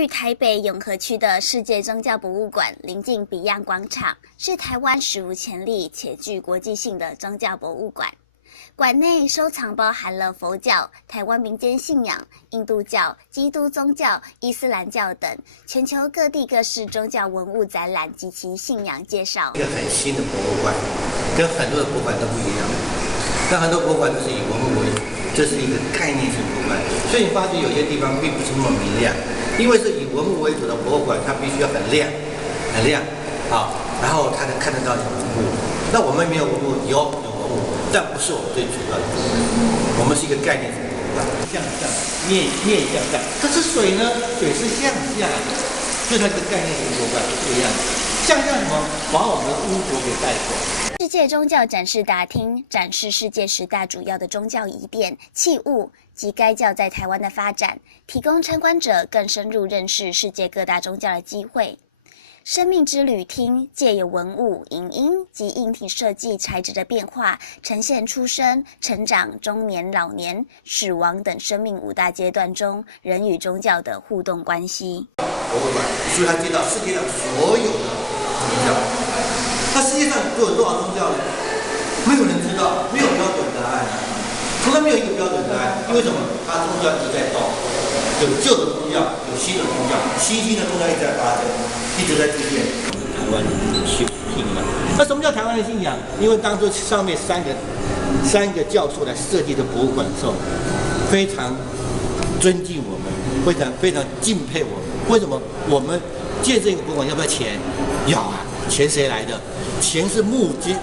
位于台北永和区的世界宗教博物馆，临近彼岸广场，是台湾史无前例且具国际性的宗教博物馆。馆内收藏包含了佛教、台湾民间信仰、印度教、基督宗教、伊斯兰教等全球各地各式宗教文物展览及其信仰介绍。一个很新的博物馆，跟很多的博物馆都不一样。那很多博物馆都是以文物为主，这是一个概念性博物馆，所以你发觉有些地方并不是那么明亮，因为是以文物为主的博物馆，它必须要很亮，很亮啊，然后它能看得到文物。那我们没有文物，有文物，但不是我们最主要的。我们是一个概念性博物馆，向上面向上，可是水呢？水是向下的，所以它是概念性博物馆是不一样的。向下什么？把我们的污浊给带走。世界宗教展示大厅展示世界10大主要的宗教仪典、器物及该教在台湾的发展，提供参观者更深入认识世界各大宗教的机会。生命之旅厅借由文物、影音及硬体设计材质的变化，呈现出生、成长、中年、老年、死亡等生命5大阶段中人与宗教的互动关系。博物馆，所以它接到世界上所有的宗教。那世界上都有多少宗教呢？没有人知道，没有标准答案，从来没有一个标准答案。因为什么？它宗教一直在动，有旧的宗教，有新的宗教，新的宗教一直在发展，一直在出现。台湾的信仰，那什么叫台湾的信仰？因为当初上面三个教授来设计的博物馆的时候，非常尊敬我们，非常敬佩我们。为什么？我们建这个博物馆要不要钱？要啊！钱谁来的？钱是募集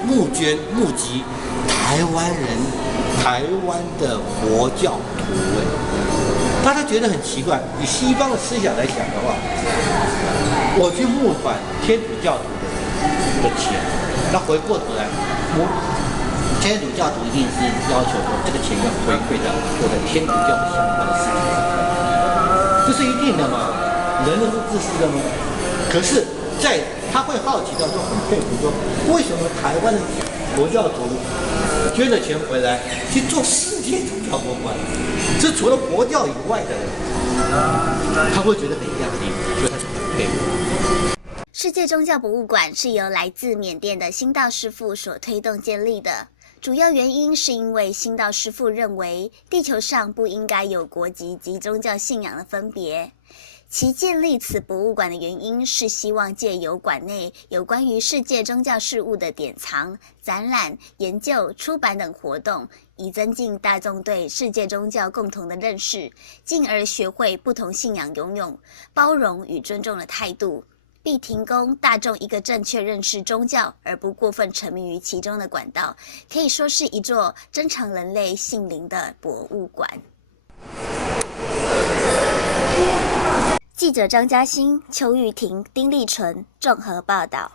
台湾的佛教徒大家觉得很奇怪，以西方的思想来讲的话，我去募款天主教徒的钱，那回过头来，天主教徒一定是要求说这个钱要回馈到我的天主教的相关事情上，这是一定的嘛？人都是自私的吗？可是他会好奇到说，很佩服说，为什么台湾的佛教徒捐了钱回来去做世界宗教博物馆？这除了佛教以外的人，他会觉得很压力，所以他是很佩服。世界宗教博物馆是由来自缅甸的新道师傅所推动建立的，主要原因是因为新道师傅认为地球上不应该有国籍及宗教信仰的分别。其建立此博物馆的原因是希望借由馆内有关于世界宗教事务的典藏、展览、研究、出版等活动，以增进大众对世界宗教共同的认识，进而学会不同信仰拥有包容与尊重的态度，并提供大众一个正确认识宗教而不过分沉迷于其中的管道，可以说是一座珍藏人类心灵的博物馆。记者张嘉欣、邱玉婷、丁立纯综合报道。